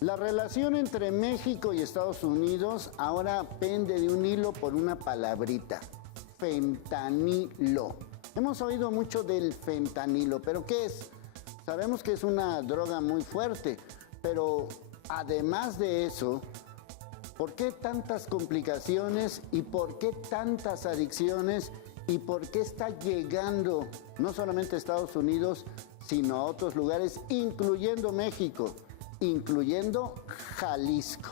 La relación entre México y Estados Unidos ahora pende de un hilo por una palabrita: fentanilo. Hemos oído mucho del fentanilo, pero ¿qué es? Sabemos que es una droga muy fuerte, pero además de eso, ¿por qué tantas complicaciones y por qué tantas adicciones y por qué está llegando no solamente a Estados Unidos, sino a otros lugares, incluyendo México, incluyendo Jalisco?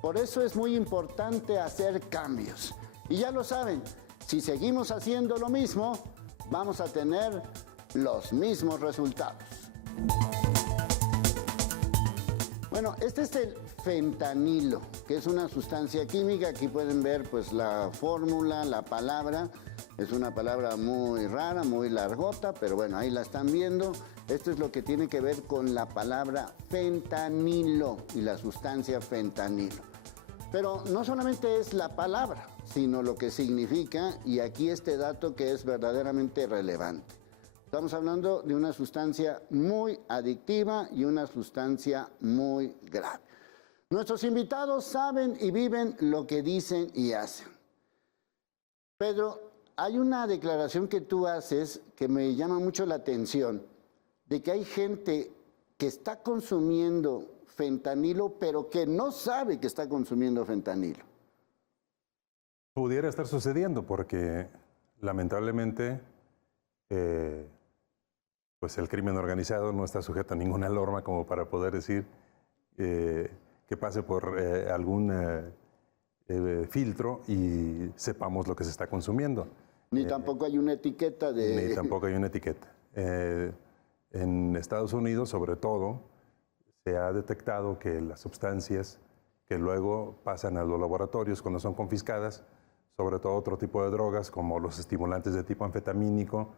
Por eso es muy importante hacer cambios. Y ya lo saben, si seguimos haciendo lo mismo, vamos a tener los mismos resultados. Bueno, este es el fentanilo, que es una sustancia química. Aquí pueden ver pues la fórmula, la palabra. Es una palabra muy rara, muy largota, pero bueno, ahí la están viendo. Esto es lo que tiene que ver con la palabra fentanilo y la sustancia fentanilo. Pero no solamente es la palabra, sino lo que significa, y aquí este dato que es verdaderamente relevante. Estamos hablando de una sustancia muy adictiva y una sustancia muy grave. Nuestros invitados saben y viven lo que dicen y hacen. Pedro, hay una declaración que tú haces que me llama mucho la atención, de que hay gente que está consumiendo fentanilo, pero que no sabe que está consumiendo fentanilo. Pudiera estar sucediendo porque lamentablemente pues el crimen organizado no está sujeto a ninguna norma como para poder decir que pase por algún filtro y sepamos lo que se está consumiendo. Ni tampoco hay una etiqueta de... Ni tampoco hay una etiqueta. En Estados Unidos, sobre todo, se ha detectado que las sustancias que luego pasan a los laboratorios cuando son confiscadas, sobre todo otro tipo de drogas como los estimulantes de tipo anfetamínico,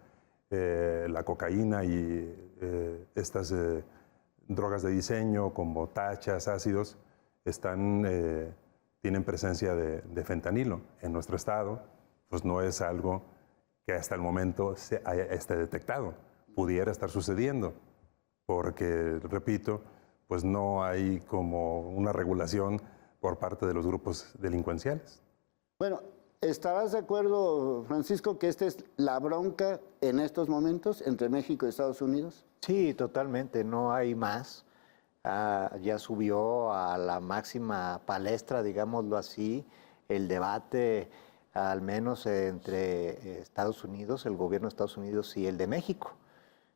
la cocaína y estas drogas de diseño como tachas, ácidos, tienen presencia de fentanilo. En nuestro estado, pues no es algo que hasta el momento esté detectado. Pudiera estar sucediendo, porque, repito, pues no hay como una regulación por parte de los grupos delincuenciales. Bueno, ¿estarás de acuerdo, Francisco, que esta es la bronca en estos momentos entre México y Estados Unidos? Sí, totalmente, no hay más. Ya subió a la máxima palestra, digámoslo así, el debate, al menos entre Estados Unidos, el gobierno de Estados Unidos y el de México.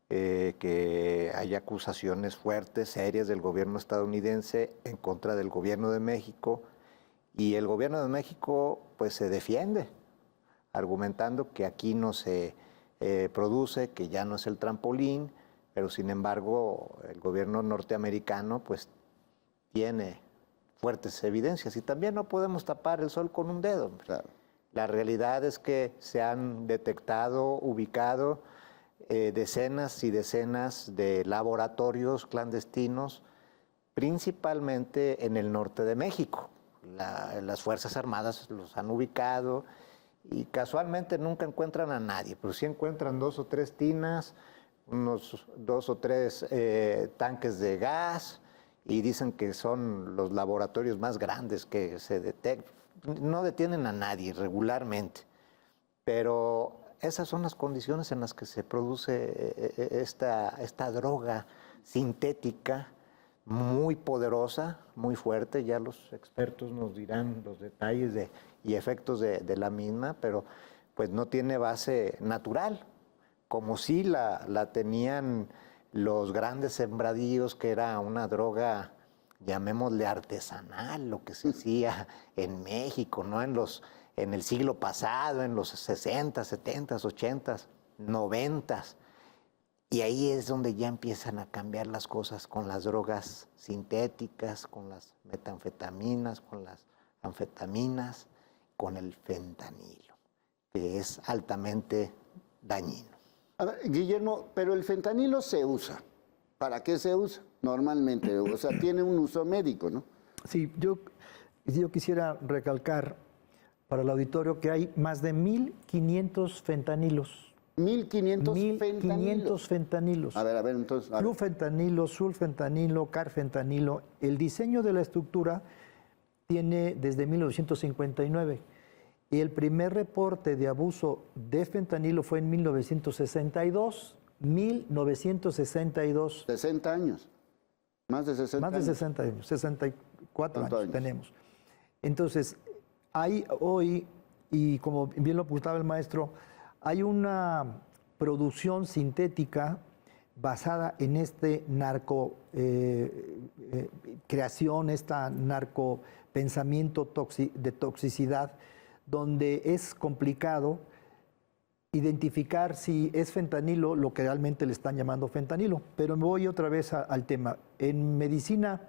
Que hay acusaciones fuertes, serias del gobierno estadounidense en contra del gobierno de México, y el gobierno de México pues se defiende, argumentando que aquí no se produce, que ya no es el trampolín, pero sin embargo el gobierno norteamericano pues tiene fuertes evidencias, y también no podemos tapar el sol con un dedo. Claro. La realidad es que se han detectado, ubicado decenas y decenas de laboratorios clandestinos, principalmente en el norte de México. Las Fuerzas Armadas los han ubicado y casualmente nunca encuentran a nadie, pero sí encuentran 2 o 3 tinas, unos 2 o 3 tanques de gas, y dicen que son los laboratorios más grandes que se detectan. No detienen a nadie regularmente, pero esas son las condiciones en las que se produce esta droga sintética muy poderosa, muy fuerte. Ya los expertos nos dirán los detalles y efectos de la misma, pero pues no tiene base natural, como si la tenían los grandes sembradíos, que era una droga, llamémosle artesanal, lo que se hacía en México, ¿no? En el siglo pasado, en los 60, 70, 80, 90. Y ahí es donde ya empiezan a cambiar las cosas con las drogas sintéticas, con las metanfetaminas, con las anfetaminas, con el fentanilo, que es altamente dañino. A ver, Guillermo, pero el fentanilo se usa. ¿Para qué se usa normalmente? O sea, tiene un uso médico, ¿no? Sí, yo quisiera recalcar para el auditorio que hay más de 1.500 fentanilos. 1.500 1.500 fentanilos. A ver, entonces. Flufentanilo, sulfentanilo, carfentanilo. El diseño de la estructura tiene desde 1959. Y el primer reporte de abuso de fentanilo fue en 1962. 1962. 60 años. Más de 60 Más de 60 años, 64 años tenemos. Entonces, hay hoy, y como bien lo apuntaba el maestro, hay una producción sintética basada en este creación, esta narcopensamiento de toxicidad, donde es complicado identificar si es fentanilo, lo que realmente le están llamando fentanilo. Pero me voy otra vez al tema. En medicina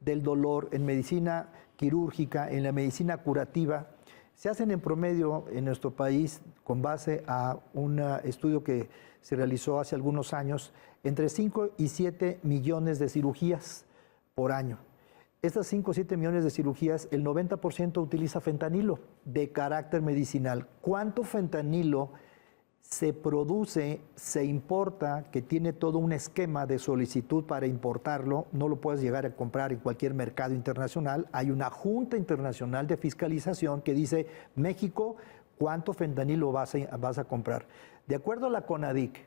del dolor, en medicina quirúrgica, en la medicina curativa, se hacen en promedio en nuestro país, con base a un estudio que se realizó hace algunos años, entre 5 y 7 millones de cirugías por año. Estas 5 o 7 millones de cirugías, el 90% utiliza fentanilo de carácter medicinal. ¿Cuánto fentanilo se produce, se importa, que tiene todo un esquema de solicitud para importarlo? No lo puedes llegar a comprar en cualquier mercado internacional. Hay una Junta Internacional de Fiscalización que dice, México, ¿cuánto fentanilo vas a comprar? De acuerdo a la CONADIC,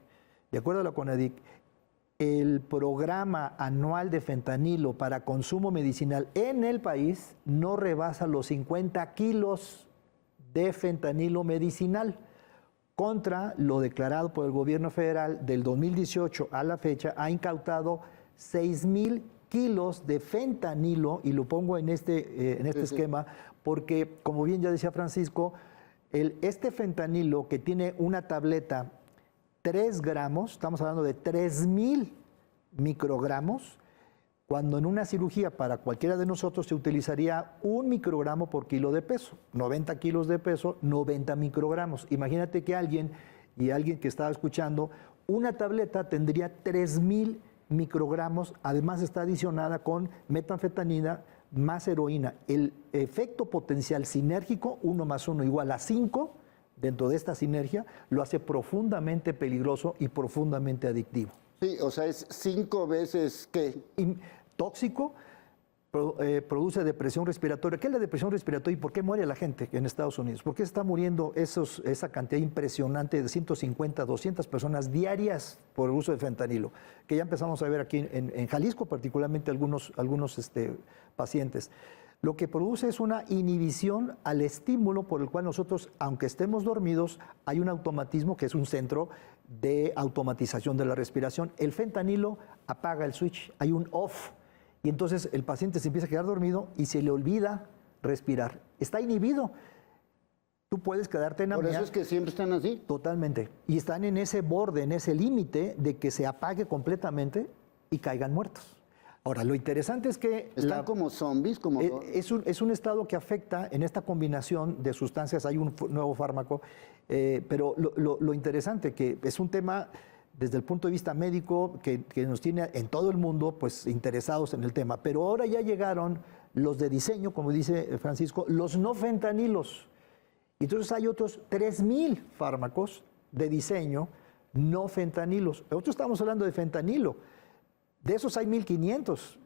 el programa anual de fentanilo para consumo medicinal en el país no rebasa los 50 kilos de fentanilo medicinal, contra lo declarado por el gobierno federal. Del 2018 a la fecha ha incautado 6,000 kilos de fentanilo, y lo pongo en este esquema porque, como bien ya decía Francisco, este fentanilo, que tiene una tableta 3 gramos, estamos hablando de 3,000 microgramos, cuando en una cirugía para cualquiera de nosotros se utilizaría 1 microgramo por kilo de peso. 90 kilos de peso, 90 microgramos. Imagínate que alguien que estaba escuchando, una tableta tendría 3,000 microgramos, además está adicionada con metanfetamina más heroína. El efecto potencial sinérgico, 1 más 1 igual a 5, dentro de esta sinergia, lo hace profundamente peligroso y profundamente adictivo. Sí, o sea, es 5 veces ¿qué? Tóxico, produce depresión respiratoria. ¿Qué es la depresión respiratoria y por qué muere la gente en Estados Unidos? ¿Por qué está muriendo esa cantidad impresionante de 150, 200 personas diarias por el uso de fentanilo? Que ya empezamos a ver aquí en Jalisco, particularmente algunos pacientes. Lo que produce es una inhibición al estímulo por el cual nosotros, aunque estemos dormidos, hay un automatismo que es un centro de automatización de la respiración. El fentanilo apaga el switch, hay un off, y entonces el paciente se empieza a quedar dormido y se le olvida respirar. Está inhibido. Tú puedes quedarte en apnea. Por eso es que siempre están así. Totalmente. Y están en ese borde, en ese límite de que se apague completamente y caigan muertos. Ahora, lo interesante es que... Están como zombies, como... Es un estado que afecta en esta combinación de sustancias. Hay un nuevo fármaco, pero lo interesante que es un tema desde el punto de vista médico que nos tiene en todo el mundo pues interesados en el tema. Pero ahora ya llegaron los de diseño, como dice Francisco, los no fentanilos. Entonces hay otros 3,000 fármacos de diseño no fentanilos. Nosotros estamos hablando de fentanilo. De esos hay 1,500,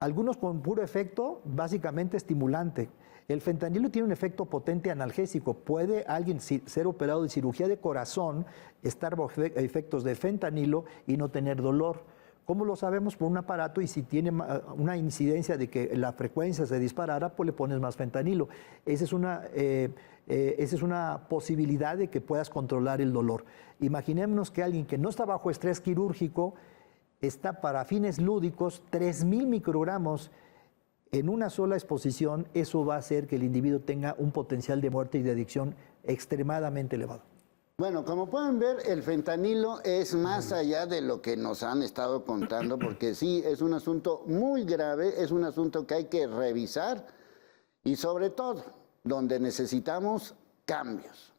algunos con puro efecto básicamente estimulante. El fentanilo tiene un efecto potente analgésico. Puede alguien ser operado de cirugía de corazón, estar bajo efectos de fentanilo y no tener dolor. ¿Cómo lo sabemos? Por un aparato, y si tiene una incidencia de que la frecuencia se disparara, pues le pones más fentanilo. Esa es una posibilidad de que puedas controlar el dolor. Imaginémonos que alguien que no está bajo estrés quirúrgico está para fines lúdicos, 3,000 microgramos en una sola exposición. Eso va a hacer que el individuo tenga un potencial de muerte y de adicción extremadamente elevado. Bueno, como pueden ver, el fentanilo es más allá de lo que nos han estado contando, porque sí, es un asunto muy grave, es un asunto que hay que revisar y sobre todo, donde necesitamos cambios.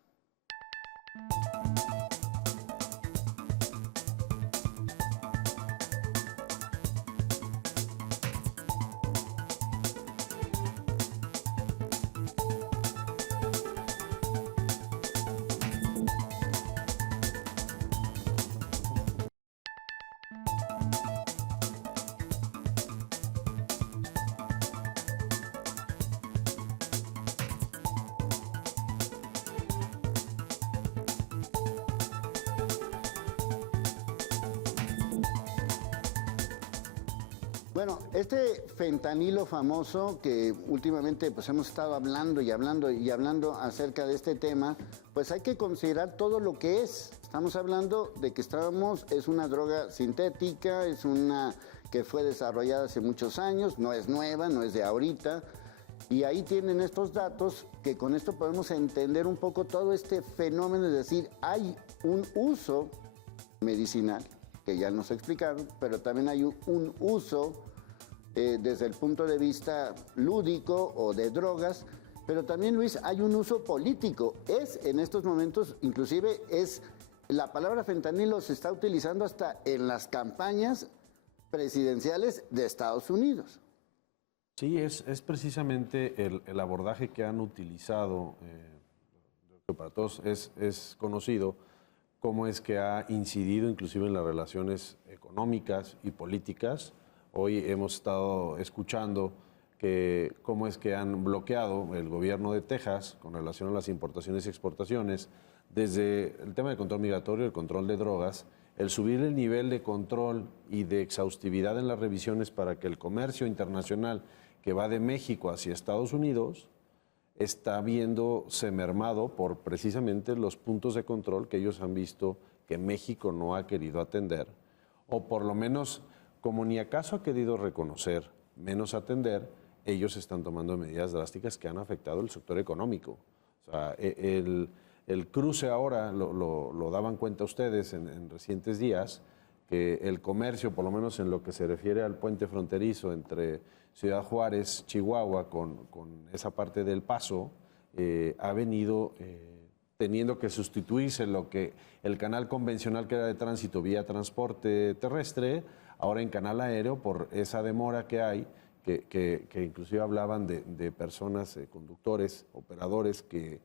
Bueno, este fentanilo famoso que últimamente pues hemos estado hablando y hablando y hablando acerca de este tema, pues hay que considerar todo lo que es. Estamos hablando de que es una droga sintética, es una que fue desarrollada hace muchos años, no es nueva, no es de ahorita. Y ahí tienen estos datos que con esto podemos entender un poco todo este fenómeno, es decir, hay un uso medicinal, que ya nos explicaron, pero también hay un uso desde el punto de vista lúdico o de drogas, pero también, Luis, hay un uso político. En estos momentos, inclusive, la palabra fentanilo se está utilizando hasta en las campañas presidenciales de Estados Unidos. Sí, es precisamente el abordaje que han utilizado, que para todos es conocido, cómo es que ha incidido inclusive en las relaciones económicas y políticas. Hoy hemos estado escuchando cómo es que han bloqueado el gobierno de Texas con relación a las importaciones y exportaciones, desde el tema del control migratorio, el control de drogas, el subir el nivel de control y de exhaustividad en las revisiones para que el comercio internacional que va de México hacia Estados Unidos está viéndose mermado por precisamente los puntos de control que ellos han visto que México no ha querido atender, o por lo menos, como ni acaso ha querido reconocer, menos atender, ellos están tomando medidas drásticas que han afectado el sector económico. O sea, el cruce ahora, lo daban cuenta ustedes en recientes días, que el comercio, por lo menos en lo que se refiere al puente fronterizo entre Ciudad Juárez, Chihuahua, con esa parte del Paso, ha venido teniendo que sustituirse lo que el canal convencional que era de tránsito vía transporte terrestre, ahora en canal aéreo, por esa demora que hay, que inclusive hablaban de personas, conductores, operadores, que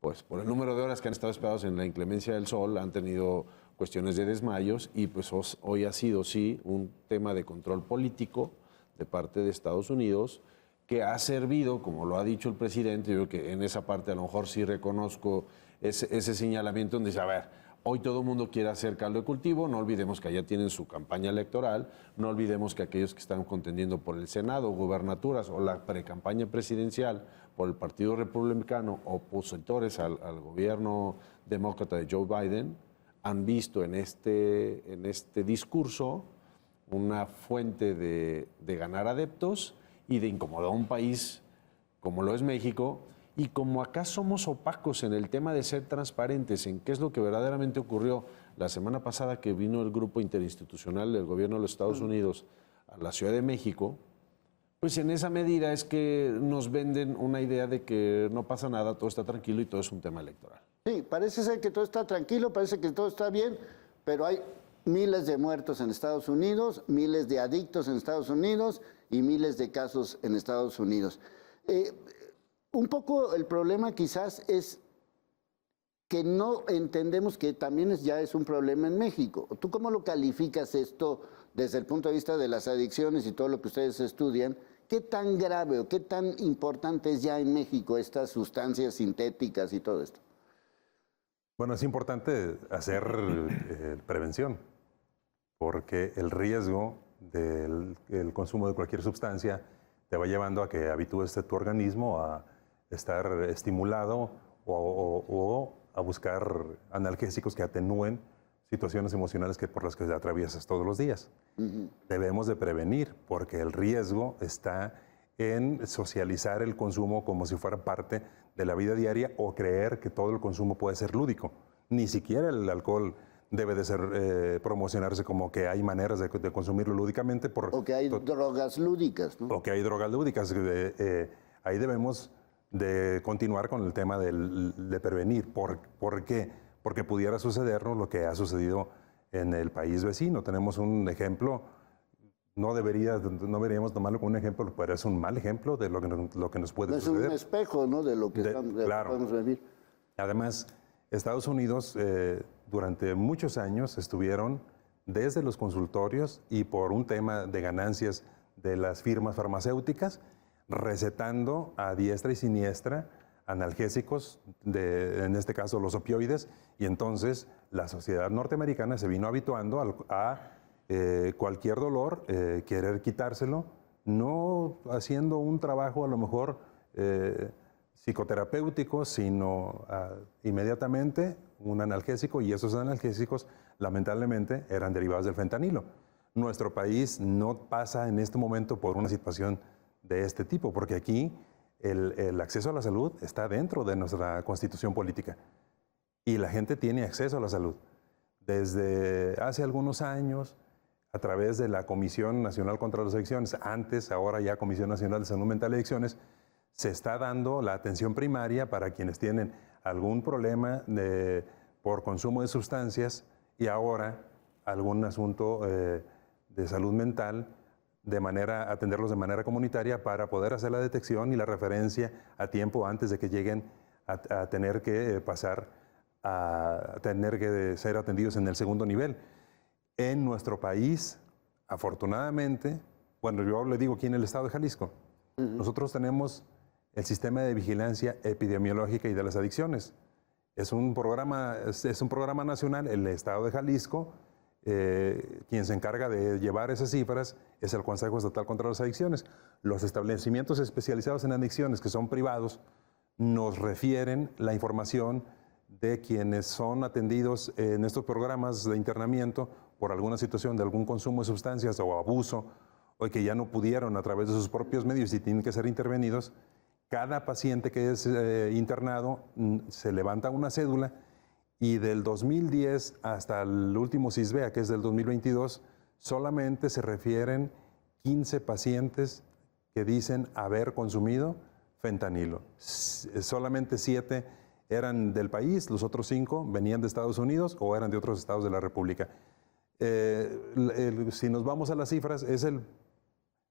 pues por el número de horas que han estado esperados en la inclemencia del sol, han tenido cuestiones de desmayos, y pues hoy ha sido, sí, un tema de control político de parte de Estados Unidos, que ha servido, como lo ha dicho el presidente. Yo creo que en esa parte a lo mejor sí reconozco ese señalamiento donde dice, a ver, hoy todo el mundo quiere hacer caldo de cultivo, no olvidemos que allá tienen su campaña electoral, no olvidemos que aquellos que están contendiendo por el Senado, gubernaturas o la precampaña presidencial por el Partido Republicano, opositores al gobierno demócrata de Joe Biden, han visto en este discurso una fuente de ganar adeptos y de incomodar a un país como lo es México. Y como acá somos opacos en el tema de ser transparentes en qué es lo que verdaderamente ocurrió la semana pasada que vino el grupo interinstitucional del gobierno de los Estados Unidos a la Ciudad de México, pues en esa medida es que nos venden una idea de que no pasa nada, todo está tranquilo y todo es un tema electoral. Sí, parece ser que todo está tranquilo, parece que todo está bien, pero hay miles de muertos en Estados Unidos, miles de adictos en Estados Unidos y miles de casos en Estados Unidos. Un poco el problema quizás es que no entendemos que también ya es un problema en México. ¿Tú cómo lo calificas esto desde el punto de vista de las adicciones y todo lo que ustedes estudian? ¿Qué tan grave o qué tan importante es ya en México estas sustancias sintéticas y todo esto? Bueno, es importante hacer prevención, porque el riesgo del consumo de cualquier sustancia te va llevando a que habitúes tu organismo a estar estimulado o a buscar analgésicos que atenúen situaciones emocionales por las que atraviesas todos los días. Debemos de prevenir, porque el riesgo está en socializar el consumo como si fuera parte de la vida diaria o creer que todo el consumo puede ser lúdico. Ni siquiera el alcohol debe de ser promocionarse como que hay maneras de consumirlo lúdicamente. O que hay drogas lúdicas, ¿no? O que hay drogas lúdicas. Ahí debemos de continuar con el tema de prevenir. ¿Por qué? Porque pudiera sucedernos lo que ha sucedido en el país vecino. Tenemos un ejemplo, no deberíamos tomarlo como un ejemplo, pero es un mal ejemplo de lo que nos puede suceder. Es un espejo, ¿no?, de lo que claro. podemos vivir. Además, Estados Unidos durante muchos años estuvieron desde los consultorios y por un tema de ganancias de las firmas farmacéuticas, recetando a diestra y siniestra analgésicos, en este caso los opioides, y entonces la sociedad norteamericana se vino habituando a cualquier dolor, querer quitárselo, no haciendo un trabajo a lo mejor psicoterapéutico, sino inmediatamente un analgésico, y esos analgésicos lamentablemente eran derivados del fentanilo. Nuestro país no pasa en este momento por una situación de este tipo, porque aquí el acceso a la salud está dentro de nuestra constitución política y la gente tiene acceso a la salud. Desde hace algunos años, a través de la Comisión Nacional contra las Adicciones, antes, ahora ya Comisión Nacional de Salud Mental y Adicciones, se está dando la atención primaria para quienes tienen algún problema por consumo de sustancias y ahora algún asunto de salud mental, atenderlos de manera comunitaria para poder hacer la detección y la referencia a tiempo antes de que lleguen a tener que pasar a tener que ser atendidos en el segundo nivel. En nuestro país, afortunadamente, bueno, yo le digo aquí en el estado de Jalisco, nosotros tenemos el sistema de vigilancia epidemiológica y de las adicciones. Es un programa nacional, el estado de Jalisco, quien se encarga de llevar esas cifras es el Consejo Estatal contra las Adicciones. Los establecimientos especializados en adicciones, que son privados, nos refieren la información de quienes son atendidos en estos programas de internamiento por alguna situación de algún consumo de sustancias o abuso, o que ya no pudieron a través de sus propios medios y tienen que ser intervenidos. Cada paciente que es internado se levanta una cédula y del 2010 hasta el último CISBEA, que es del 2022, solamente se refieren 15 pacientes que dicen haber consumido fentanilo. Solamente 7 eran del país, los otros 5 venían de Estados Unidos o eran de otros estados de la República. Si nos vamos a las cifras, es el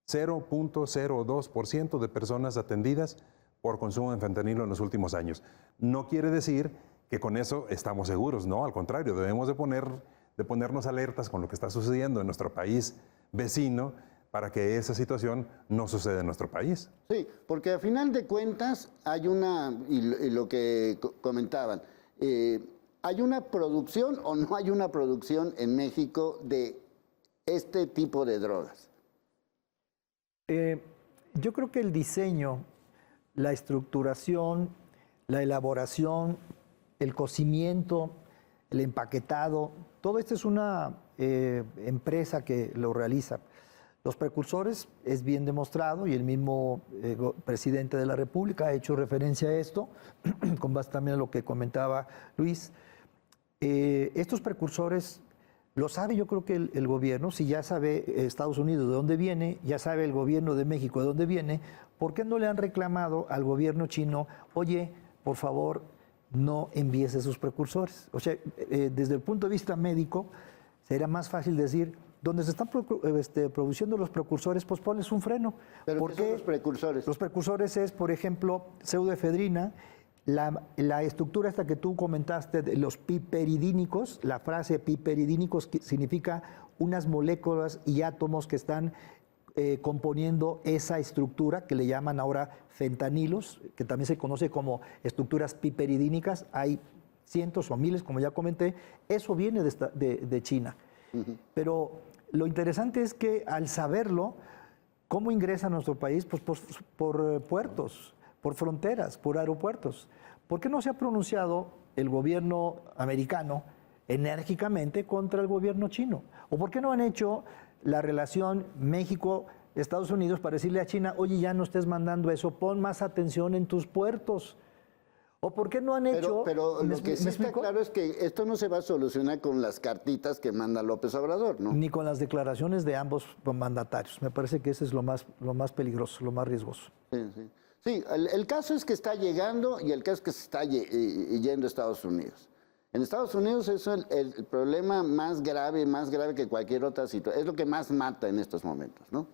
0.02% de personas atendidas por consumo de fentanilo en los últimos años. No quiere decir que con eso estamos seguros, no, al contrario, debemos de ponernos alertas con lo que está sucediendo en nuestro país vecino para que esa situación no suceda en nuestro país. Sí, porque a final de cuentas hay y lo que comentaban, ¿hay una producción o no hay una producción en México de este tipo de drogas? Yo creo que el diseño, la estructuración, la elaboración, el cocimiento, el empaquetado, todo esto es una empresa que lo realiza. Los precursores es bien demostrado y el mismo presidente de la República ha hecho referencia a esto, con base también a lo que comentaba Luis. Estos precursores lo sabe, yo creo que el gobierno, si ya sabe Estados Unidos de dónde viene, ya sabe el gobierno de México de dónde viene, ¿por qué no le han reclamado al gobierno chino, oye, por favor, no envíes esos precursores? O sea, desde el punto de vista médico, sería más fácil decir, donde se están produciendo los precursores, pues ponles un freno. ¿Pero qué son los precursores? Los precursores es, por ejemplo, pseudoefedrina, la estructura esta que tú comentaste de los piperidínicos, la frase piperidínicos significa unas moléculas y átomos que están componiendo esa estructura que le llaman ahora fentanilos, que también se conoce como estructuras piperidínicas. Hay cientos o miles, como ya comenté. Eso viene de China. Pero lo interesante es que al saberlo, ¿cómo ingresa a nuestro país? Pues por puertos, por fronteras, por aeropuertos. ¿Por qué no se ha pronunciado el gobierno americano enérgicamente contra el gobierno chino? ¿O por qué no han hecho la relación México-Estados Unidos para decirle a China, oye, ya no estés mandando eso, pon más atención en tus puertos? ¿O por qué no han hecho...? Pero lo que sí está claro es que esto no se va a solucionar con las cartitas que manda López Obrador, ¿no? Ni con las declaraciones de ambos mandatarios. Me parece que ese es lo más peligroso, lo más riesgoso. Sí, sí. Sí, el caso es que está llegando y el caso es que se está yendo a Estados Unidos. En Estados Unidos es el problema más grave que cualquier otra situación. Es lo que más mata en estos momentos, ¿no?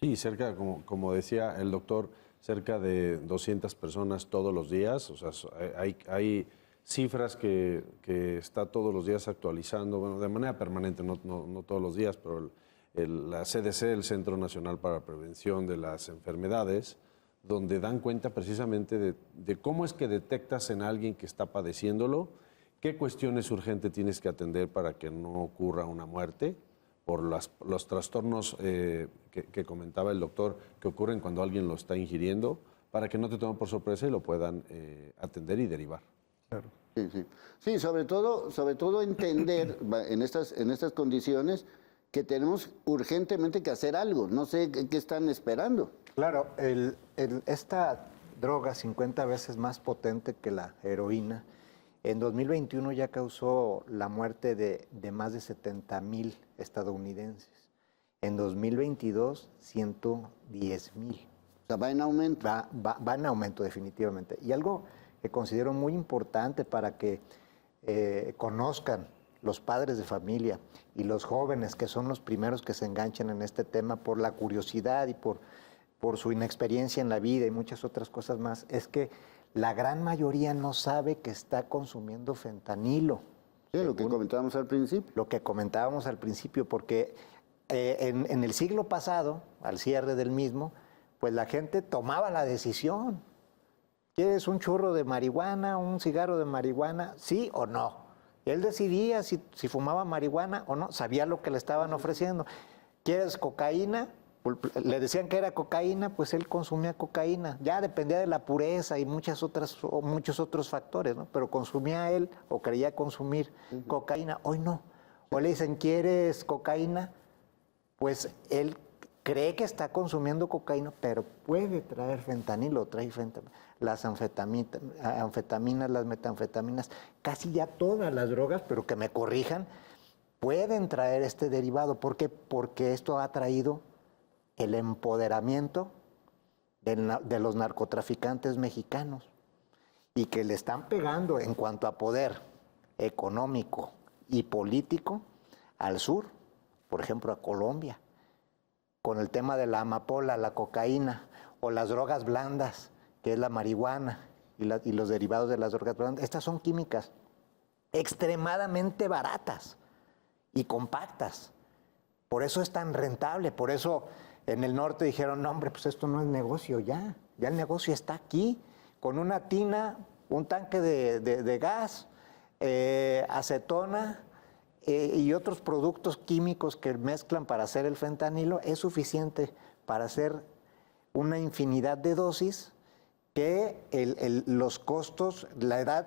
Sí, cerca, como decía el doctor, cerca de 200 personas todos los días. O sea, hay cifras que está todos los días actualizando, bueno, de manera permanente, no todos los días, pero la CDC, el Centro Nacional para la Prevención de las Enfermedades, donde dan cuenta precisamente de cómo es que detectas en alguien que está padeciéndolo, ¿Qué cuestiones urgentes tienes que atender para que no ocurra una muerte por los trastornos que comentaba el doctor que ocurren cuando alguien lo está ingiriendo, para que no te tomen por sorpresa y lo puedan atender y derivar? Claro. Sí, sí. Sí, sobre todo entender en estas condiciones que tenemos urgentemente que hacer algo. No sé qué están esperando. Claro, esta droga 50 veces más potente que la heroína, en 2021 ya causó la muerte de más de 70,000 estadounidenses. En 2022, 110,000. O sea, va en aumento. Va en aumento definitivamente. Y algo que considero muy importante para que conozcan los padres de familia y los jóvenes, que son los primeros que se enganchan en este tema por la curiosidad y por su inexperiencia en la vida y muchas otras cosas más, es que la gran mayoría no sabe que está consumiendo fentanilo. Sí, lo que comentábamos al principio. Lo que comentábamos al principio, porque en el siglo pasado, al cierre del mismo, pues la gente tomaba la decisión. ¿Quieres un churro de marihuana, un cigarro de marihuana? ¿Sí o no? Y él decidía si fumaba marihuana o no, sabía lo que le estaban ofreciendo. ¿Quieres cocaína? Le decían que era cocaína, pues él consumía cocaína. Ya dependía de la pureza y muchos otros factores, ¿no? Pero consumía él o creía consumir cocaína. Hoy no. Hoy le dicen, ¿quieres cocaína? Pues él cree que está consumiendo cocaína, pero puede traer fentanilo, trae fentanilo. Las anfetaminas, las metanfetaminas, casi ya todas las drogas, pero que me corrijan, pueden traer este derivado. ¿Por qué? Porque esto ha traído el empoderamiento de los narcotraficantes mexicanos y que le están pegando en cuanto a poder económico y político al sur, por ejemplo a Colombia, con el tema de la amapola, la cocaína o las drogas blandas, que es la marihuana y los derivados de las drogas blandas. Estas son químicas extremadamente baratas y compactas. Por eso es tan rentable, por eso en el norte dijeron, no hombre, pues esto no es negocio ya el negocio está aquí, con una tina, un tanque de gas, acetona y otros productos químicos que mezclan para hacer el fentanilo, es suficiente para hacer una infinidad de dosis que los costos, la edad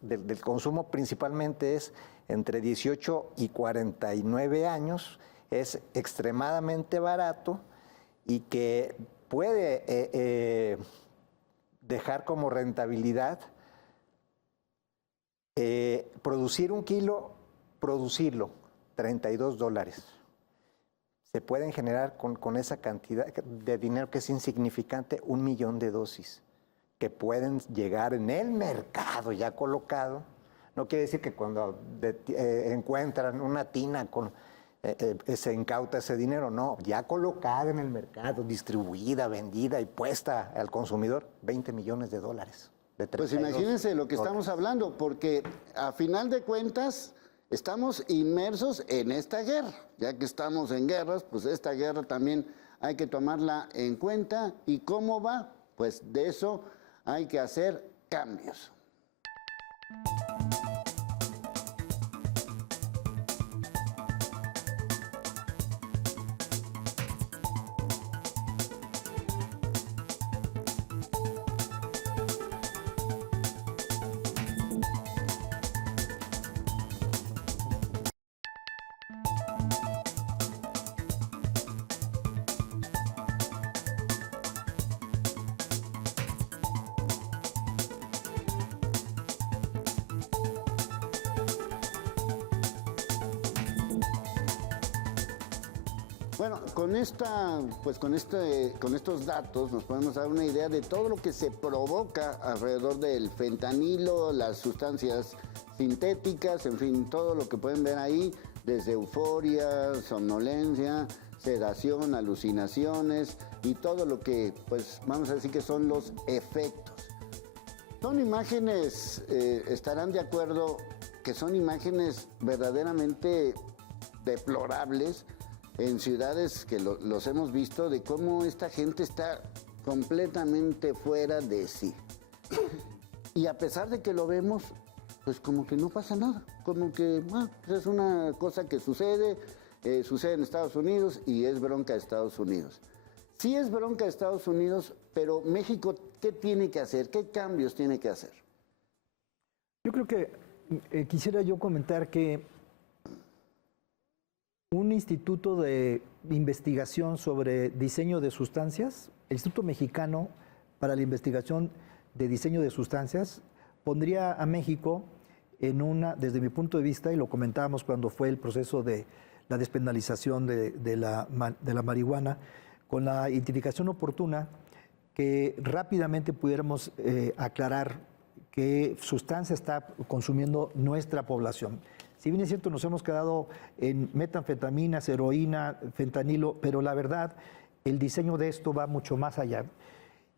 del consumo principalmente es entre 18 y 49 años, es extremadamente barato y que puede dejar como rentabilidad producir un kilo, producirlo, $32. Se pueden generar con esa cantidad de dinero que es insignificante 1 millón de dosis que pueden llegar en el mercado ya colocado. No quiere decir que cuando encuentran una tina con se incauta ese dinero, no, ya colocada en el mercado, distribuida, vendida y puesta al consumidor, $20 millones. Pues imagínense lo que estamos hablando, porque a final de cuentas estamos inmersos en esta guerra. Ya que estamos en guerras, pues esta guerra también hay que tomarla en cuenta. ¿Y cómo va? Pues de eso hay que hacer cambios. Bueno, con estos datos nos podemos dar una idea de todo lo que se provoca alrededor del fentanilo, las sustancias sintéticas, en fin, todo lo que pueden ver ahí, desde euforia, somnolencia, sedación, alucinaciones y todo lo que, pues, vamos a decir que son los efectos. Son imágenes, estarán de acuerdo, que son imágenes verdaderamente deplorables, en ciudades que los hemos visto, de cómo esta gente está completamente fuera de sí. Y a pesar de que lo vemos, pues como que no pasa nada, como que pues es una cosa que sucede en Estados Unidos y es bronca de Estados Unidos. Sí es bronca de Estados Unidos, pero México, ¿qué tiene que hacer? ¿Qué cambios tiene que hacer? Yo creo que quisiera yo comentar que un instituto de investigación sobre diseño de sustancias, el Instituto Mexicano para la Investigación de Diseño de Sustancias, pondría a México en desde mi punto de vista, y lo comentábamos cuando fue el proceso de la despenalización de la marihuana, con la identificación oportuna, que rápidamente pudiéramos aclarar qué sustancia está consumiendo nuestra población. Si bien es cierto, nos hemos quedado en metanfetaminas, heroína, fentanilo, pero la verdad, el diseño de esto va mucho más allá.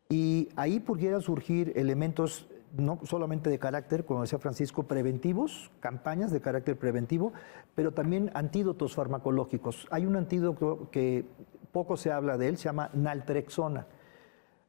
Y ahí pudieran surgir elementos no solamente de carácter, como decía Francisco, preventivos, campañas de carácter preventivo, pero también antídotos farmacológicos. Hay un antídoto que poco se habla de él, se llama naltrexona.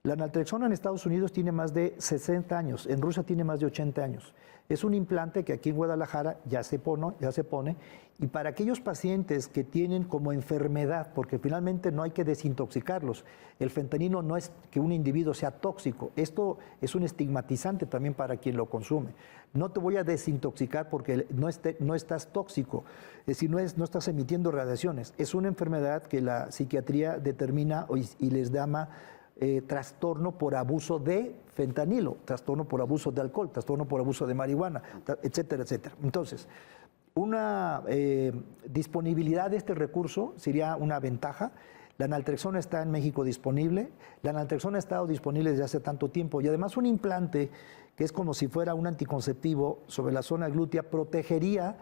La naltrexona en Estados Unidos tiene más de 60 años, en Rusia tiene más de 80 años. Es un implante que aquí en Guadalajara ya se pone, y para aquellos pacientes que tienen como enfermedad, porque finalmente no hay que desintoxicarlos, el fentanilo no es que un individuo sea tóxico, esto es un estigmatizante también para quien lo consume. No te voy a desintoxicar porque no estás tóxico, es decir, no estás emitiendo radiaciones, es una enfermedad que la psiquiatría determina y les llama trastorno por abuso de fentanilo, trastorno por abuso de alcohol, trastorno por abuso de marihuana, etcétera, etcétera. Entonces, una disponibilidad de este recurso sería una ventaja. La naltrexona está en México disponible, la naltrexona ha estado disponible desde hace tanto tiempo y además un implante que es como si fuera un anticonceptivo sobre la zona glútea protegería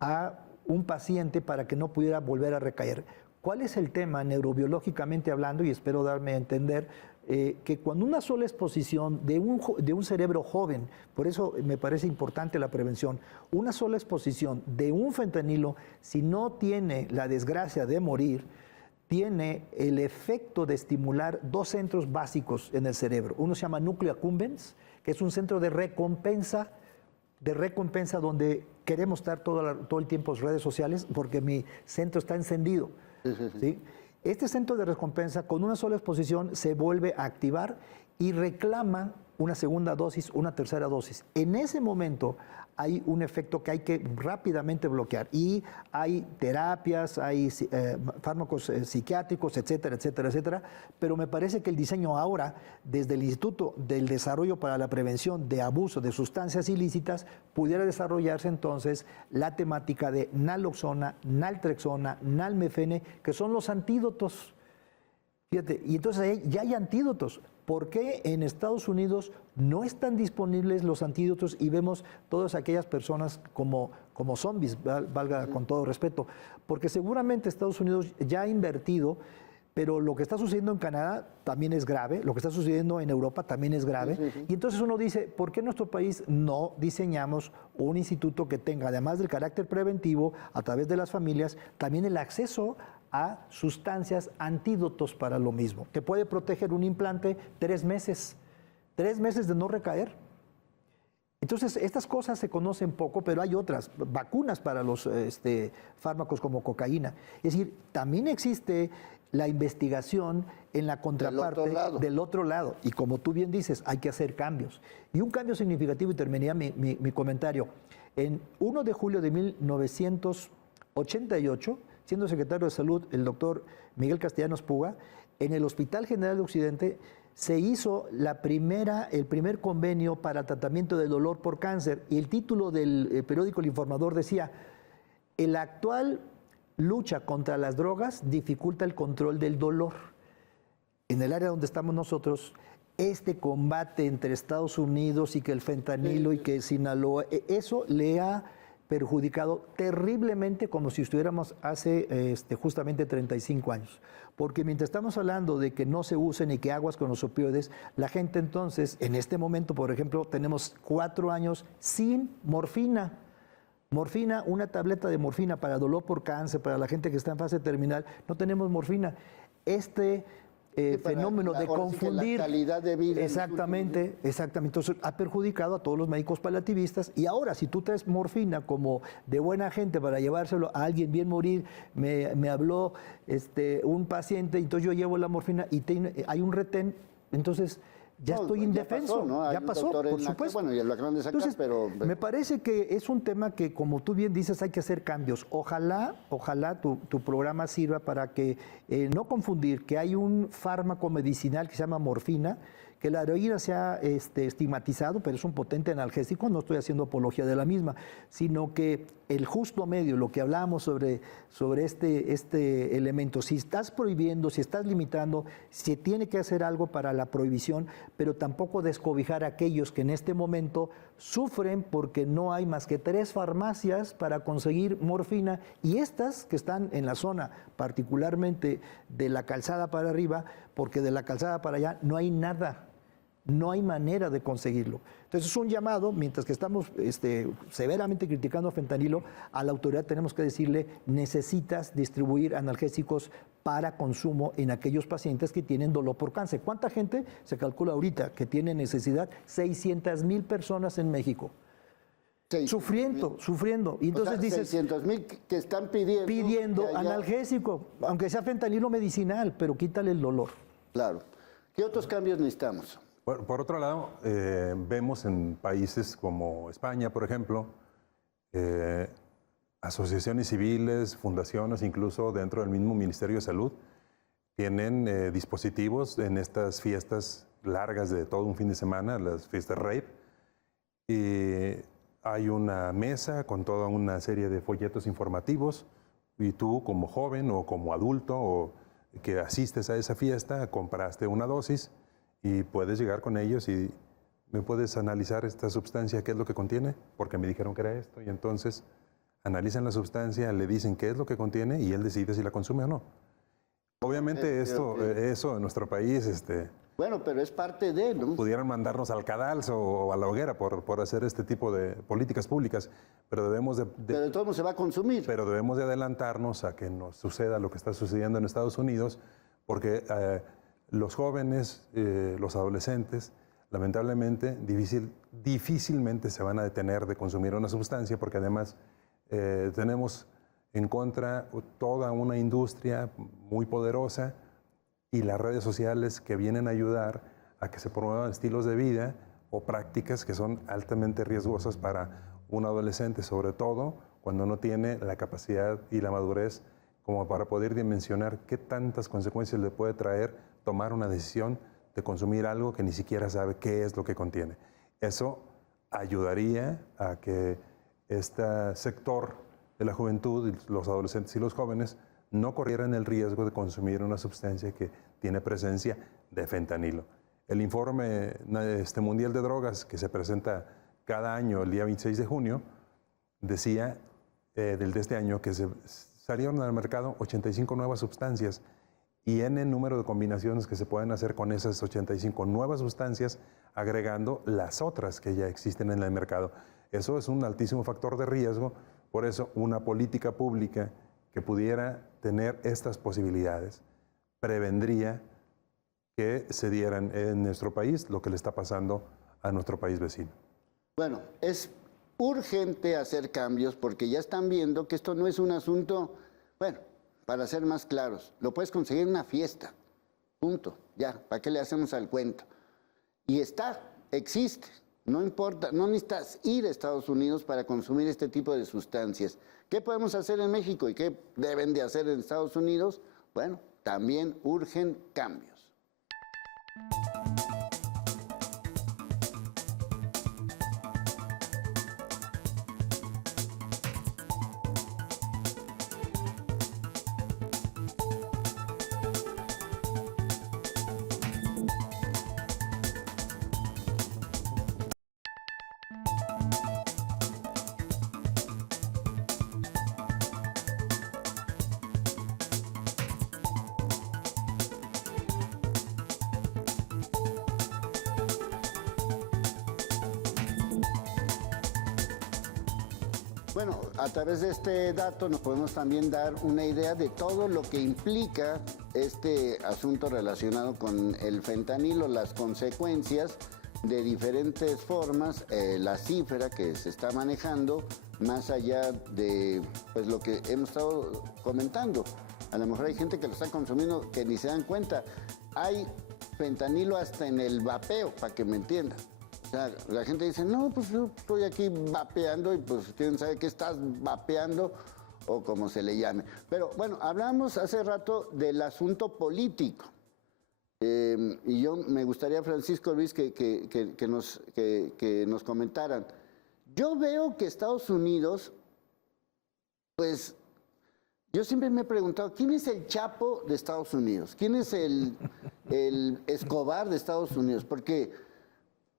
a un paciente para que no pudiera volver a recaer. ¿Cuál es el tema neurobiológicamente hablando? Y espero darme a entender que cuando una sola exposición de un cerebro joven, por eso me parece importante la prevención, una sola exposición de un fentanilo, si no tiene la desgracia de morir, tiene el efecto de estimular dos centros básicos en el cerebro. Uno se llama núcleo accumbens, que es un centro de recompensa donde queremos estar todo el tiempo en redes sociales porque mi centro está encendido. ¿Sí? Este centro de recompensa con una sola exposición se vuelve a activar y reclama una segunda dosis, una tercera dosis. En ese momento hay un efecto que hay que rápidamente bloquear y hay terapias, hay fármacos psiquiátricos, etcétera, etcétera, etcétera, pero me parece que el diseño ahora, desde el Instituto del Desarrollo para la Prevención de Abuso de Sustancias Ilícitas, pudiera desarrollarse entonces la temática de naloxona, naltrexona, nalmefene, que son los antídotos. Fíjate, y entonces ahí ya hay antídotos. ¿Por qué en Estados Unidos no están disponibles los antídotos y vemos todas aquellas personas como zombies, valga con todo respeto? Porque seguramente Estados Unidos ya ha invertido, pero lo que está sucediendo en Canadá también es grave, lo que está sucediendo en Europa también es grave. Y entonces uno dice, ¿por qué en nuestro país no diseñamos un instituto que tenga, además del carácter preventivo, a través de las familias, también el acceso a sustancias antídotos para lo mismo, que puede proteger un implante 3 meses de no recaer? Entonces, estas cosas se conocen poco, pero hay otras, vacunas para los fármacos como cocaína. Es decir, también existe la investigación en la contraparte del otro lado. Y como tú bien dices, hay que hacer cambios. Y un cambio significativo, y terminaría mi comentario, en 1 de julio de 1988, siendo secretario de Salud el doctor Miguel Castellanos Puga, en el Hospital General de Occidente se hizo el primer convenio para tratamiento del dolor por cáncer, y el título del periódico El Informador decía: la actual lucha contra las drogas dificulta el control del dolor. En el área donde estamos nosotros, este combate entre Estados Unidos y que el fentanilo y que Sinaloa, eso le ha perjudicado terriblemente, como si estuviéramos hace justamente 35 años. Porque mientras estamos hablando de que no se usen y que aguas con los opioides, la gente entonces, en este momento, por ejemplo, tenemos 4 años sin morfina. Morfina, una tableta de morfina para dolor por cáncer, para la gente que está en fase terminal, no tenemos morfina. para fenómeno de ahora sí que la confundir. calidad de vida en los Exactamente, exactamente. Entonces ha perjudicado a todos los médicos paliativistas. Y ahora, si tú traes morfina como de buena gente para llevárselo a alguien bien morir, me habló un paciente, entonces yo llevo la morfina y hay un retén, entonces ya No, estoy ya indefenso. pasó, ¿no? Hay Ya un pasó, doctor en por la que, supuesto. bueno, y lo acaban de sacar, Entonces, pero... me parece que es un tema que, como tú bien dices, hay que hacer cambios. Ojalá tu programa sirva para que no confundir que hay un fármaco medicinal que se llama morfina, que la heroína se ha estigmatizado, pero es un potente analgésico, no estoy haciendo apología de la misma, sino que el justo medio, lo que hablábamos sobre este elemento, si estás prohibiendo, si estás limitando, se tiene que hacer algo para la prohibición, pero tampoco descobijar a aquellos que en este momento sufren porque no hay más que 3 farmacias para conseguir morfina, y estas que están en la zona, particularmente de la calzada para arriba, porque de la calzada para allá no hay nada. No hay manera de conseguirlo. Entonces es un llamado, mientras que estamos severamente criticando a fentanilo, a la autoridad tenemos que decirle, necesitas distribuir analgésicos para consumo en aquellos pacientes que tienen dolor por cáncer. ¿Cuánta gente se calcula ahorita que tiene necesidad? 600,000 personas en México. Sufriendo. Y entonces dices, 600,000 que están pidiendo que haya... analgésico, aunque sea fentanilo medicinal, pero quítale el dolor. Claro. ¿Qué otros cambios necesitamos? Por otro lado, vemos en países como España, por ejemplo, asociaciones civiles, fundaciones, incluso dentro del mismo Ministerio de Salud, tienen dispositivos en estas fiestas largas de todo un fin de semana, las fiestas rave, y hay una mesa con toda una serie de folletos informativos, y tú como joven o como adulto o que asistes a esa fiesta, compraste una dosis y puedes llegar con ellos y me puedes analizar esta sustancia, qué es lo que contiene, porque me dijeron que era esto, y entonces analizan la sustancia, le dicen qué es lo que contiene y él decide si la consume o no. Obviamente eso en nuestro país, Bueno, pero es parte de, ¿no? pudieran mandarnos al cadalso o a la hoguera por hacer este tipo de políticas públicas, pero debemos Pero de todo modo se va a consumir. pero debemos de adelantarnos a que nos suceda lo que está sucediendo en Estados Unidos, porque los jóvenes, los adolescentes, lamentablemente, difícilmente se van a detener de consumir una sustancia, porque además tenemos en contra toda una industria muy poderosa y las redes sociales que vienen a ayudar a que se promuevan estilos de vida o prácticas que son altamente riesgosas para un adolescente, sobre todo cuando no tiene la capacidad y la madurez como para poder dimensionar qué tantas consecuencias le puede traer tomar una decisión de consumir algo que ni siquiera sabe qué es lo que contiene. Eso ayudaría a que este sector de la juventud, los adolescentes y los jóvenes, no corrieran el riesgo de consumir una sustancia que tiene presencia de fentanilo. El informe mundial de drogas que se presenta cada año, el día 26 de junio, decía de este año que se salieron al mercado 85 nuevas sustancias y N número de combinaciones que se pueden hacer con esas 85 nuevas sustancias, agregando las otras que ya existen en el mercado. Eso es un altísimo factor de riesgo, por eso una política pública que pudiera tener estas posibilidades prevendría que se dieran en nuestro país lo que le está pasando a nuestro país vecino. Bueno, es urgente hacer cambios porque ya están viendo que esto no es un asunto, bueno, para ser más claros, lo puedes conseguir en una fiesta, punto, ya, ¿para qué le hacemos al cuento? Y existe, no importa, no necesitas ir a Estados Unidos para consumir este tipo de sustancias. ¿Qué podemos hacer en México y qué deben de hacer en Estados Unidos? Bueno, también urgen cambios. Bueno, a través de este dato nos podemos también dar una idea de todo lo que implica este asunto relacionado con el fentanilo, las consecuencias de diferentes formas, la cifra que se está manejando, más allá de pues, lo que hemos estado comentando. A lo mejor hay gente que lo está consumiendo que ni se dan cuenta. Hay fentanilo hasta en el vapeo, para que me entiendan. O sea, la gente dice, no, pues yo estoy aquí vapeando y pues quién sabe qué estás vapeando o como se le llame. Pero bueno, hablamos hace rato del asunto político. Y yo me gustaría, Francisco Luis, que nos comentaran. Yo veo que Estados Unidos, pues, yo siempre me he preguntado, ¿quién es el Chapo de Estados Unidos? ¿Quién es el Escobar de Estados Unidos? Porque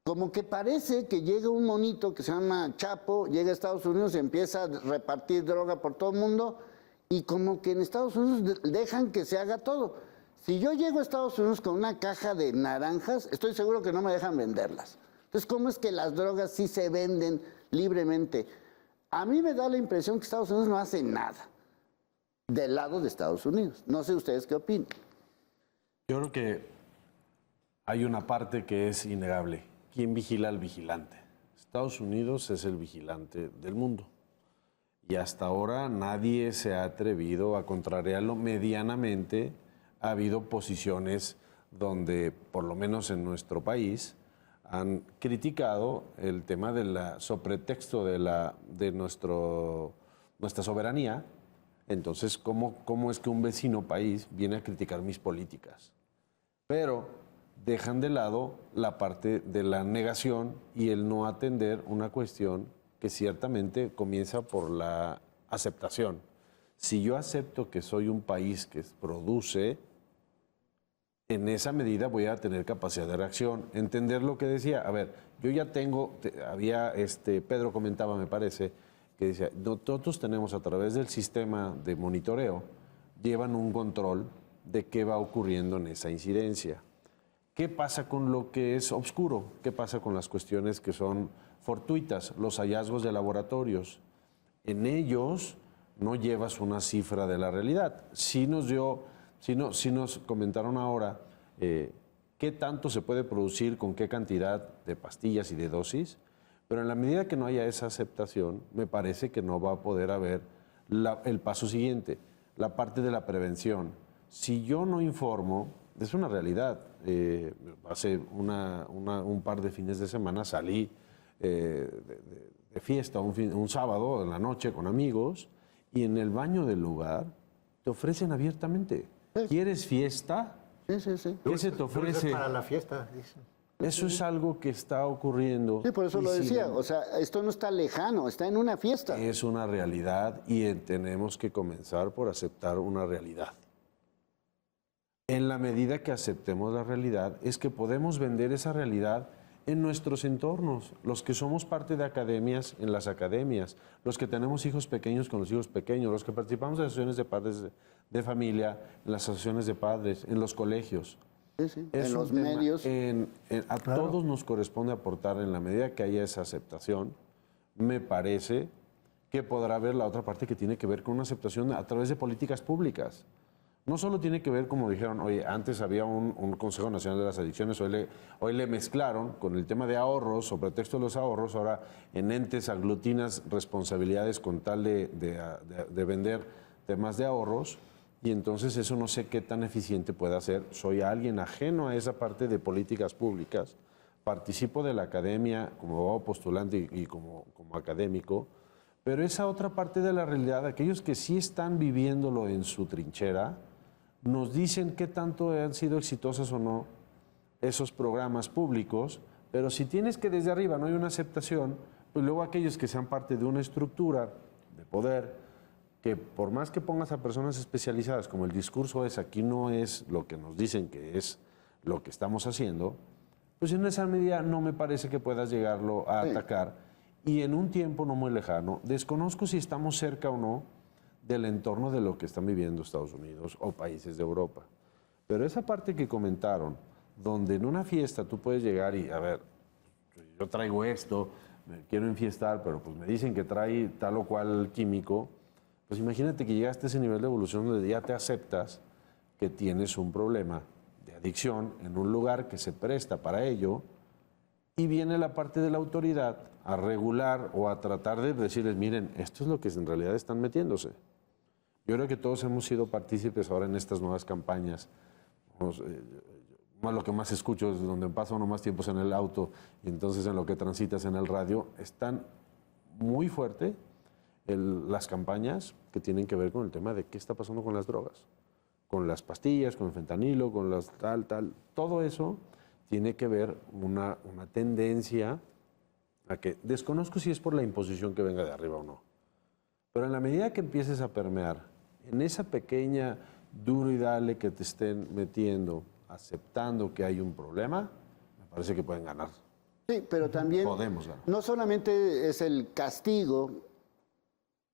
como que parece que llega un monito que se llama Chapo, llega a Estados Unidos y empieza a repartir droga por todo el mundo, y como que en Estados Unidos dejan que se haga todo. Si yo llego a Estados Unidos con una caja de naranjas, estoy seguro que no me dejan venderlas. Entonces, ¿cómo es que las drogas sí se venden libremente? A mí me da la impresión que Estados Unidos no hace nada del lado de Estados Unidos. No sé ustedes qué opinan. Yo creo que hay una parte que es innegable. ¿Quién vigila al vigilante? Estados Unidos es el vigilante del mundo. Y hasta ahora nadie se ha atrevido a contrariarlo medianamente. Ha habido posiciones donde, por lo menos en nuestro país, han criticado el tema sobre pretexto de nuestra soberanía. Entonces, ¿cómo es que un vecino país viene a criticar mis políticas? Pero dejan de lado la parte de la negación y el no atender una cuestión que ciertamente comienza por la aceptación. Si yo acepto que soy un país que produce, en esa medida voy a tener capacidad de reacción, entender lo que decía. A ver, yo ya tengo, Pedro comentaba, me parece, que decía, nosotros tenemos a través del sistema de monitoreo, llevan un control de qué va ocurriendo en esa incidencia. ¿Qué pasa con lo que es oscuro? ¿Qué pasa con las cuestiones que son fortuitas? Los hallazgos de laboratorios. En ellos no llevas una cifra de la realidad. Sí nos comentaron ahora qué tanto se puede producir con qué cantidad de pastillas y de dosis, pero en la medida que no haya esa aceptación, me parece que no va a poder haber el paso siguiente, la parte de la prevención. Si yo no informo, es una realidad. Hace un par de fines de semana salí de fiesta un sábado en la noche con amigos y en el baño del lugar te ofrecen abiertamente. ¿Quieres fiesta? Sí. ¿Qué se te ofrece? Para la fiesta, dicen. Eso es algo que está ocurriendo. Sí, por eso lo decía. O sea, esto no está lejano, está en una fiesta. Es una realidad y tenemos que comenzar por aceptar una realidad. En la medida que aceptemos la realidad, es que podemos vender esa realidad en nuestros entornos, los que somos parte de academias, en las academias, los que tenemos hijos pequeños con los hijos pequeños, los que participamos en asociaciones de padres de familia, en las asociaciones de padres, en los colegios. Sí. En los medios. Claro. Todos nos corresponde aportar en la medida que haya esa aceptación. Me parece que podrá haber la otra parte que tiene que ver con una aceptación a través de políticas públicas. No solo tiene que ver, como dijeron, oye, antes había un Consejo Nacional de las Adicciones, hoy le mezclaron con el tema de ahorros, o pretexto de los ahorros, ahora en entes aglutinas responsabilidades con tal de vender temas de ahorros, y entonces eso no sé qué tan eficiente pueda ser. Soy alguien ajeno a esa parte de políticas públicas, participo de la academia como postulante y como académico, pero esa otra parte de la realidad, aquellos que sí están viviéndolo en su trinchera, nos dicen qué tanto han sido exitosos o no esos programas públicos, pero si tienes que desde arriba no hay una aceptación, pues luego aquellos que sean parte de una estructura de poder, que por más que pongas a personas especializadas, como el discurso es, aquí no es lo que nos dicen que es lo que estamos haciendo, pues en esa medida no me parece que puedas llegarlo a atacar. Y en un tiempo no muy lejano, desconozco si estamos cerca o no del entorno de lo que están viviendo Estados Unidos o países de Europa. Pero esa parte que comentaron, donde en una fiesta tú puedes llegar y, a ver, yo traigo esto, me quiero enfiestar, pero pues me dicen que trae tal o cual químico, pues imagínate que llegaste a ese nivel de evolución donde ya te aceptas que tienes un problema de adicción en un lugar que se presta para ello, y viene la parte de la autoridad a regular o a tratar de decirles, miren, esto es lo que en realidad están metiéndose. Yo creo que todos hemos sido partícipes ahora en estas nuevas campañas. Lo que más escucho es donde pasa uno más tiempos en el auto y entonces en lo que transitas en el radio, están muy fuerte las campañas que tienen que ver con el tema de qué está pasando con las drogas, con las pastillas, con el fentanilo, con las tal. Todo eso tiene que ver una tendencia a que, desconozco si es por la imposición que venga de arriba o no, pero en la medida que empieces a permear en esa pequeña duro y dale que te estén metiendo, aceptando que hay un problema, me parece que pueden ganar. Sí, pero también Podemos ganar. no solamente es el castigo,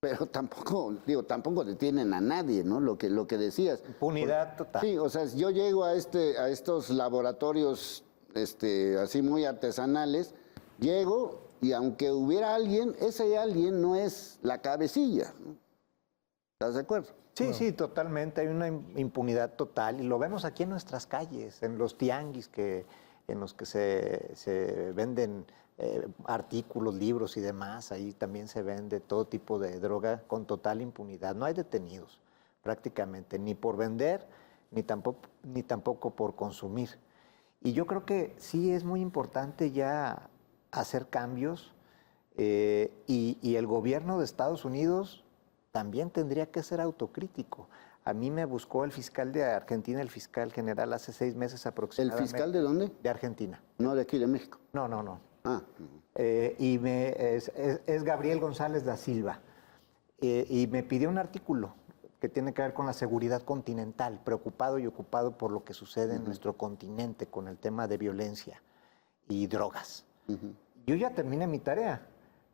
pero tampoco detienen a nadie, ¿no? Lo que decías. Impunidad total. Sí, o sea, yo llego a estos laboratorios así muy artesanales, llego y aunque hubiera alguien, ese alguien no es la cabecilla, ¿no? ¿Estás de acuerdo? Sí, sí, totalmente. Hay una impunidad total y lo vemos aquí en nuestras calles, en los tianguis en los que se venden artículos, libros y demás. Ahí también se vende todo tipo de droga con total impunidad. No hay detenidos prácticamente, ni por vender, ni tampoco por consumir. Y yo creo que sí es muy importante ya hacer cambios y el gobierno de Estados Unidos también tendría que ser autocrítico. A mí me buscó el fiscal de Argentina, el fiscal general, hace 6 meses ¿El aproximadamente. fiscal de dónde? De Argentina. No, de aquí, de México. No. Ah, Es Gabriel González da Silva. Y me pidió un artículo que tiene que ver con la seguridad continental, preocupado y ocupado por lo que sucede en nuestro continente con el tema de violencia y drogas. Yo ya terminé mi tarea.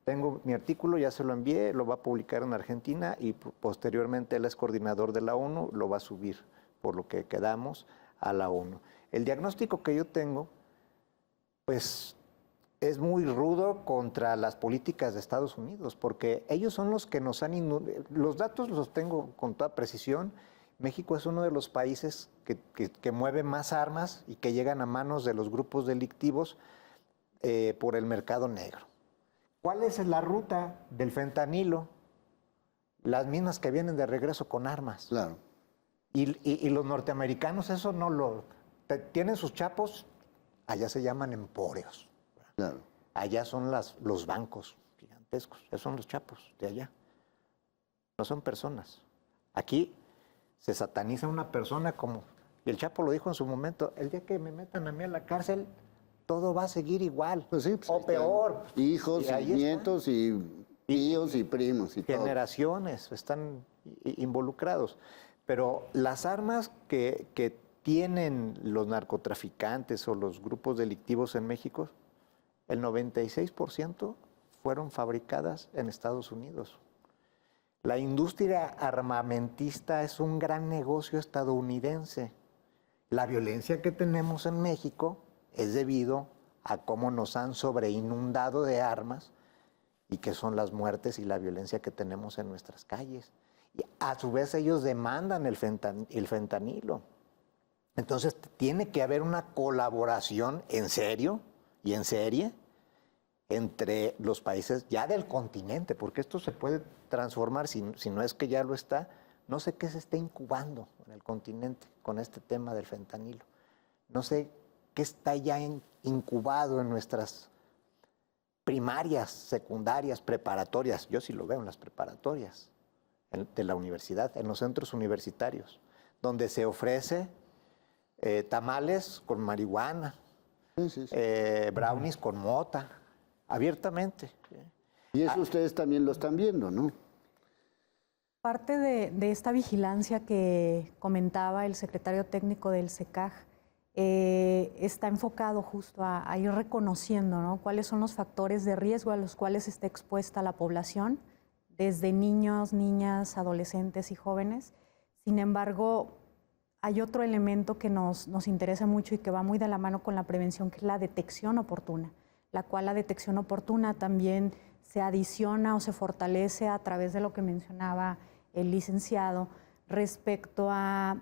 Tengo mi artículo, ya se lo envié, lo va a publicar en Argentina y posteriormente él es coordinador de la ONU, lo va a subir, por lo que quedamos, a la ONU. El diagnóstico que yo tengo, pues, es muy rudo contra las políticas de Estados Unidos, porque ellos son los que nos han los datos los tengo con toda precisión. México es uno de los países que mueve más armas y que llegan a manos de los grupos delictivos por el mercado negro. ¿Cuál es la ruta del fentanilo? Las mismas que vienen de regreso con armas. claro. Y los norteamericanos eso no lo... Tienen sus chapos, allá se llaman emporios. Claro. Allá son los bancos gigantescos, esos son los chapos de allá. No son personas. Aquí se sataniza a una persona como... Y el Chapo lo dijo en su momento, el día que me metan a mí a la cárcel, todo va a seguir igual, Pues sí, pues ahí o están. Peor. Hijos, Y ahí y nietos, y tíos, y primos, y todo. Generaciones están involucrados. Pero las armas que tienen los narcotraficantes o los grupos delictivos en México, el 96% fueron fabricadas en Estados Unidos. La industria armamentista es un gran negocio estadounidense. La violencia que tenemos en México es debido a cómo nos han sobreinundado de armas y que son las muertes y la violencia que tenemos en nuestras calles. Y a su vez ellos demandan el fentanilo. Entonces tiene que haber una colaboración en serio y en serie entre los países ya del continente, porque esto se puede transformar, si no es que ya lo está, no sé qué se está incubando en el continente con este tema del fentanilo. No sé qué está ya incubado en nuestras primarias, secundarias, preparatorias. Yo sí lo veo en las preparatorias de la universidad, en los centros universitarios, donde se ofrece tamales con marihuana, Sí. brownies con mota, abiertamente. Y eso ustedes también lo están viendo, ¿no? Parte de esta vigilancia que comentaba el secretario técnico del SECAG está enfocado justo a ir reconociendo, ¿no?, cuáles son los factores de riesgo a los cuales está expuesta la población, desde niños, niñas, adolescentes y jóvenes. Sin embargo, hay otro elemento que nos interesa mucho y que va muy de la mano con la prevención, que es la detección oportuna. la cual la detección oportuna también se adiciona o se fortalece a través de lo que mencionaba el licenciado respecto a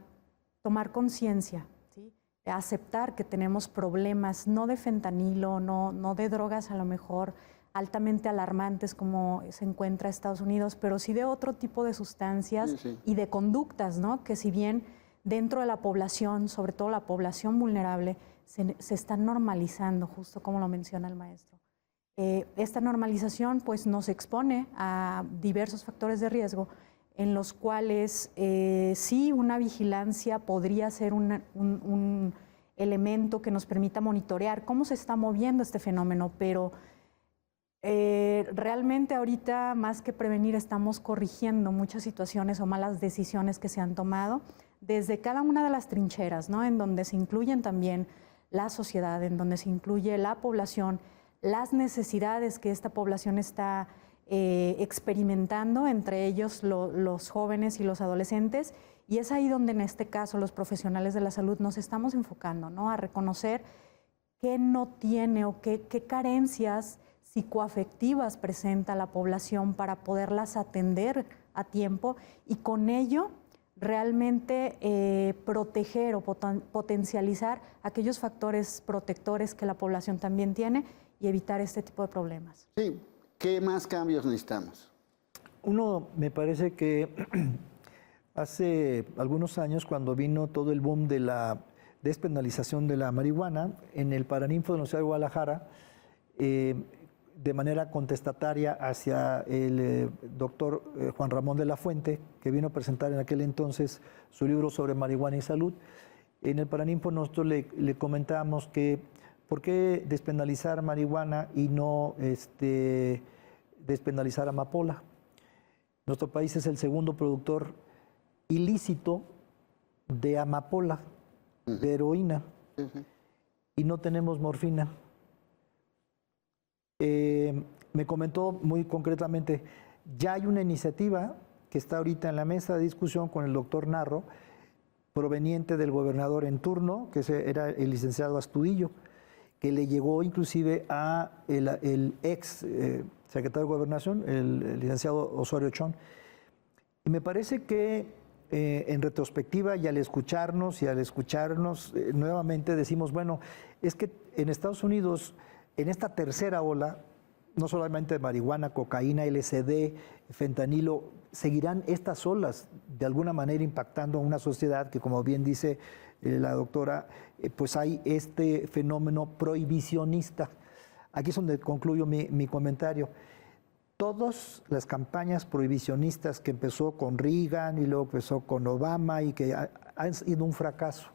tomar conciencia, ¿sí? Aceptar que tenemos problemas, no de fentanilo, no de drogas a lo mejor altamente alarmantes como se encuentra Estados Unidos, pero sí de otro tipo de sustancias y de conductas, ¿no? Que si bien dentro de la población, sobre todo la población vulnerable, se están normalizando, justo como lo menciona el maestro. Esta normalización pues, nos expone a diversos factores de riesgo en los cuales sí una vigilancia podría ser un elemento que nos permita monitorear cómo se está moviendo este fenómeno, pero realmente ahorita más que prevenir estamos corrigiendo muchas situaciones o malas decisiones que se han tomado desde cada una de las trincheras, ¿no? En donde se incluyen también la sociedad, en donde se incluye la población, las necesidades que esta población está experimentando, entre ellos los jóvenes y los adolescentes, y es ahí donde en este caso los profesionales de la salud nos estamos enfocando, ¿no? A reconocer qué no tiene o qué carencias psicoafectivas presenta la población para poderlas atender a tiempo y con ello realmente proteger o potencializar aquellos factores protectores que la población también tiene y evitar este tipo de problemas. Sí, ¿qué más cambios necesitamos? Uno, me parece que hace algunos años, cuando vino todo el boom de la despenalización de la marihuana, en el Paraninfo de la Ciudad de Guadalajara, de manera contestataria hacia el doctor Juan Ramón de la Fuente, que vino a presentar en aquel entonces su libro sobre marihuana y salud. En el Paraninfo nosotros le comentábamos que por qué despenalizar marihuana y no despenalizar amapola. Nuestro país es el segundo productor ilícito de amapola, de heroína, y no tenemos morfina. Me comentó muy concretamente, ya hay una iniciativa que está ahorita en la mesa de discusión con el doctor Narro, proveniente del gobernador en turno, que era el licenciado Astudillo, que le llegó inclusive a el ex secretario de Gobernación, el licenciado Osorio Chong. Y me parece que en retrospectiva y al escucharnos nuevamente decimos, bueno, es que en Estados Unidos, en esta tercera ola, no solamente de marihuana, cocaína, LSD, fentanilo, seguirán estas olas de alguna manera impactando a una sociedad que, como bien dice la doctora, pues hay este fenómeno prohibicionista. Aquí es donde concluyo mi comentario. Todas las campañas prohibicionistas que empezó con Reagan y luego empezó con Obama y que han sido un fracaso,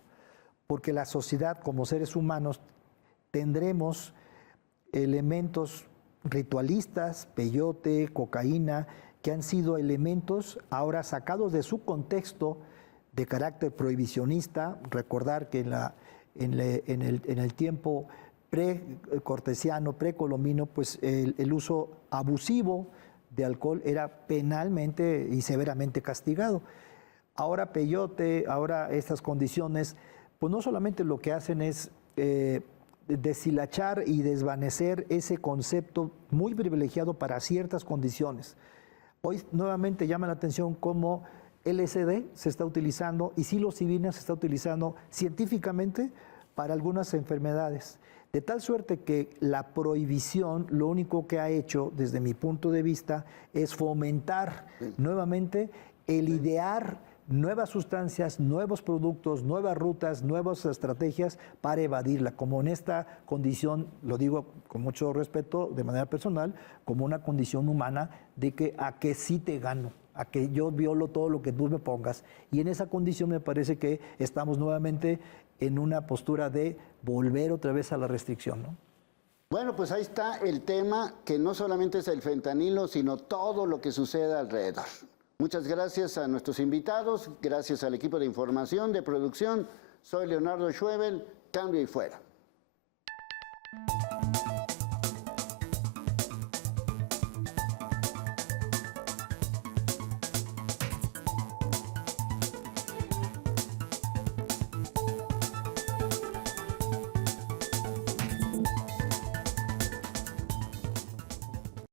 porque la sociedad como seres humanos tendremos elementos ritualistas, peyote, cocaína, que han sido elementos ahora sacados de su contexto de carácter prohibicionista. Recordar que en el tiempo pre-cortesiano, precolombino, pues el uso abusivo de alcohol era penalmente y severamente castigado. Ahora peyote, ahora estas condiciones, pues no solamente lo que hacen es deshilachar y desvanecer ese concepto muy privilegiado para ciertas condiciones. Hoy nuevamente llama la atención cómo LSD se está utilizando y psilocibina se está utilizando científicamente para algunas enfermedades. De tal suerte que la prohibición lo único que ha hecho, desde mi punto de vista, es fomentar nuevamente el idear nuevas sustancias, nuevos productos, nuevas rutas, nuevas estrategias para evadirla, como en esta condición, lo digo con mucho respeto de manera personal, como una condición humana de que a que sí te gano, a que yo violo todo lo que tú me pongas. Y en esa condición me parece que estamos nuevamente en una postura de volver otra vez a la restricción, ¿no? Bueno, pues ahí está el tema, que no solamente es el fentanilo, sino todo lo que sucede alrededor. Muchas gracias a nuestros invitados, gracias al equipo de información, de producción. Soy Leonardo Schwebel, cambio y fuera.